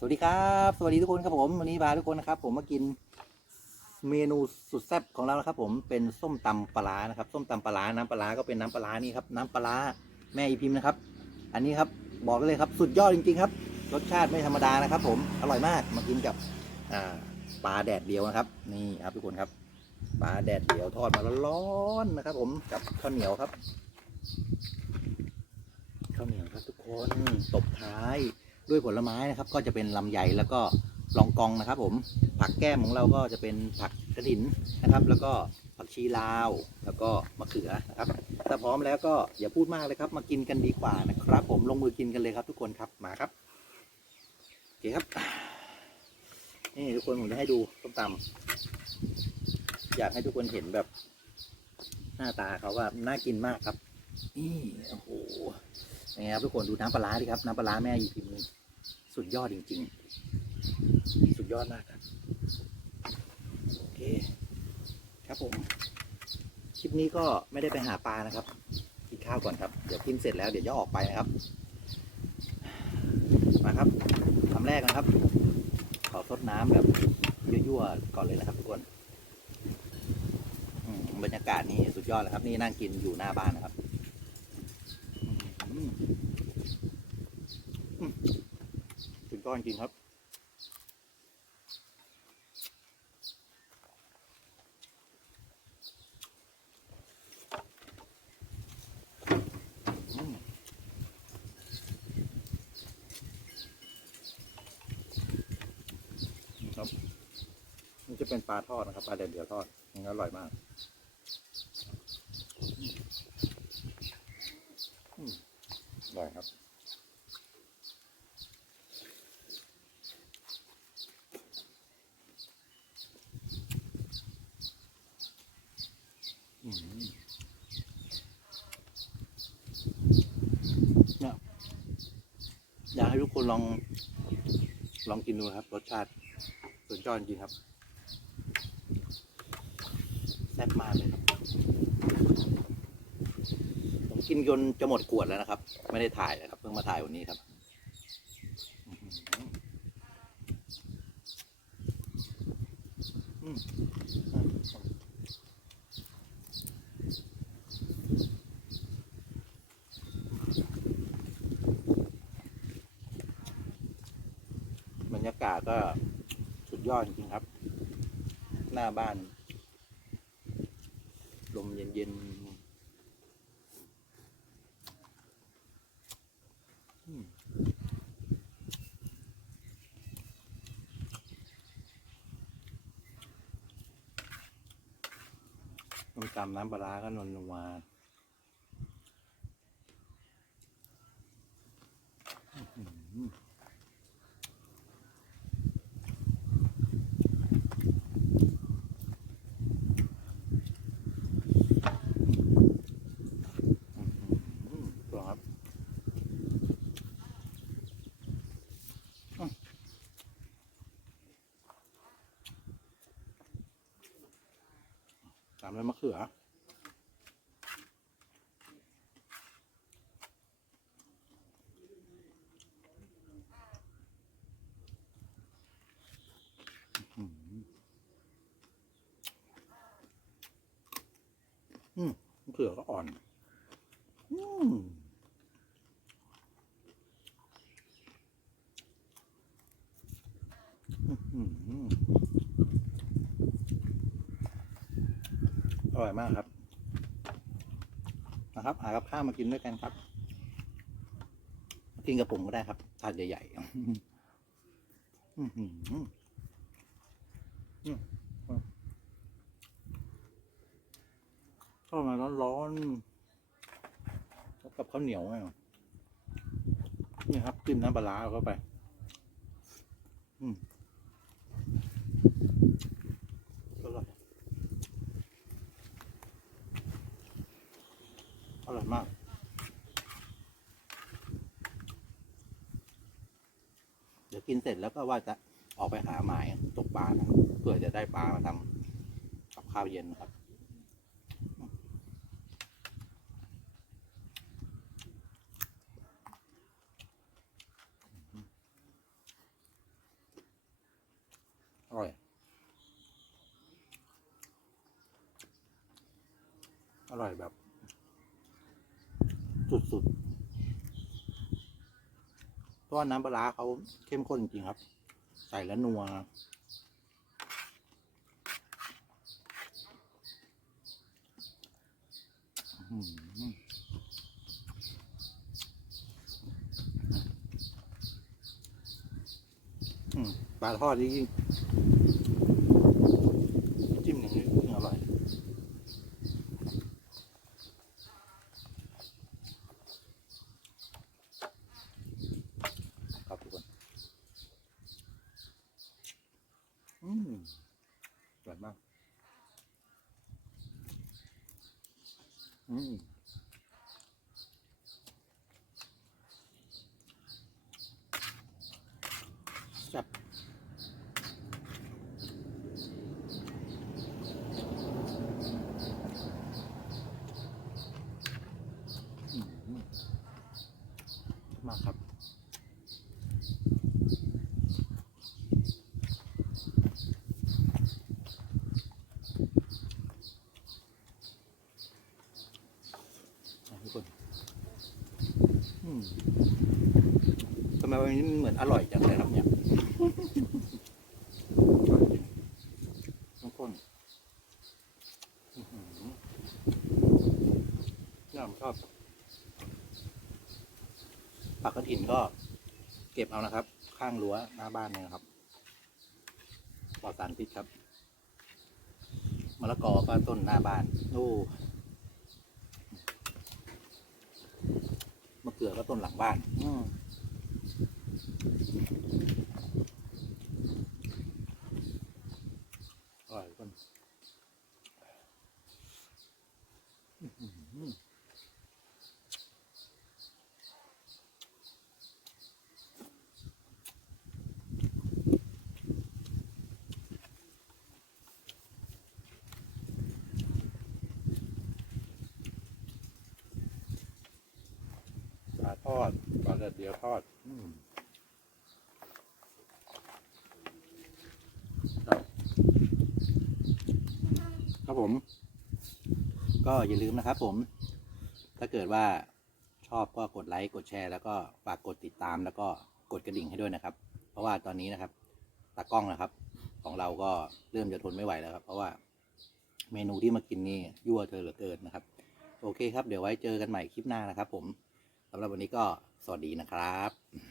สวัสดีครับสวัสดีทุกคนครับผมวันนี้พาทุกคนนะครับ ผมมากินเมนูสุดแซ่บของเรานะครับ ผมเป็นส้มตำปลาร้านะครับ ส้มตำปลาร้าน้ำปลาร้าก็เป็นน้ำปลาร้านี่ครับน้ำปลาแม่อีพิมพ์นะครับ อันนี้ครับบอกเลยครับ สุดยอดจริง ๆ ครับ รสชาติไม่ธรรมดานะครับ ผมอร่อยมากมากินกับปลาแดดเดียวนะครับ นี่ครับทุกคนครับปลาแดดเดียวทอดมาร้อนๆนะครับ ผมกับข้าวเหนียวครับข้าวเหนียวครับทุกคนตบท้าย ด้วยผลไม้นะครับ ก็จะเป็นลำไยแล้วก็ลองกองนะครับ ผมผักแก้มของเราก็จะเป็นผักกระถินนะครับ แล้วก็ผักชีลาว แล้วก็มะเขือนะครับถ้าพร้อมแล้วก็อย่าพูดมากเลยครับ มากินกันดีกว่านะครับ ผมลงมือกินกันเลยครับ ทุกคนครับมาครับโอเคครับ นี่ทุกคนผมจะให้ดูส้มตำอยากให้ทุกคนเห็นแบบ หน้าตาเขาว่าน่ากินมากครับนี่โอ้โห ยังไงครับทุกคนดูน้ำปลาร้าดิครับน้ำปลาร้าแม่อยู่พิมพ์นี่สุดยอดจริง ๆ สุดยอดมากครับโอเคครับผมคลิปนี้ก็ไม่ได้ไปหาปลานะครับกินข้าวก่อนครับเดี๋ยวกินเสร็จแล้วเดี๋ยวจะออกไปนะครับมาครับคำแรกนะครับ ขอทดน้ำแบบยั่วๆก่อนเลยนะครับทุกคนบรรยากาศนี่สุดยอดเลยครับ นี่นั่งกินอยู่หน้าบ้านนะครับ อืมอืมสุดยอดจริงครับนี่ครับ นี่จะเป็นปลาทอดนะครับ ปลาเดดเดียวทอดมันอร่อยมาก อืมอร่อยครับ อืม เนี่ยอยากให้ทุกคนลอง ลองกินดูครับ รสชาติสุดยอดจริงครับแซ่บมากเลยครับผมกินจนจะหมดขวดแล้วนะครับ ไม่ได้ถ่ายนะครับ เพิ่งมาถ่ายวันนี้ครับอืมบรรยา ก็สุดยอดจริงครับ หน้าบ้าน ลมเย็นๆต้มตำน้ำปลาก็นวลนวอื้อหืออื้อหือครับ ตามด้วยมะเขือ อืมอื มมะเขือก็อ่อนอืมอร่อยมากครับ นะครับ หากับข้าวมากินด้วยกันครับ กินกับผมก็ได้ครับถาดใหญ่ๆอื้อหืออืม ข้ามาร้อนๆแล้วกับข้าวเหนียวไงนี่ครับจิ้มน้ำปลาเข้าไป อืมอร่อยอร่อยมากเดี๋ยวกินเสร็จแล้วก็ว่าจะออกไปหาหมายตกปลานะเพื่อจะได้ปลามาทำกับข้าวเย็นครับ อ ร่อยแบบ สุดๆ เพราะว่าน้ำปลาเขาเข้มข้นจริงๆครับ ใส่แล้วนัวปลาทอดนี้มอย่างนี้ยิ่งอร่อย ครับทุกคน อืมอร่อยมาก อืมแซ่บอืมมากครับ อะทุกคนอืม ทำไมวันนี้มันเหมือนอร่อยจังเลยครับเนี่ยอร่องทุกคนอื้อหือน่าชอบผักกระถินก็เก็บเอานะครับ ข้างรั้วหน้าบ้านเนี่ยนะครับปลอดสารพิษครับมะละกอก็ต้นหน้าบ้านโอ้มะเขือก็ต้นหลังบ้าน อื อร่อยคนปลาทอดปลาแดดเดียวทอด อืมครับ ครับผม ก็อย่าลืมนะครับผม ถ้าเกิดว่าชอบก็กดไลค์ กดแชร์ แล้วก็ฝากกดติดตามแล้วก็กดกระดิ่งให้ด้วยนะครับ เพราะว่าตอนนี้นะครับตากล้องนะครับ ของเราก็เริ่มจะทนไม่ไหวแล้วครับ เพราะว่าเมนูที่มากินนี่ยั่วเธอเหลือเกินนะครับ โอเคครับ เดี๋ยวไว้เจอกันใหม่คลิปหน้านะครับ ผมสำหรับวันนี้ก็สวัสดีนะครับ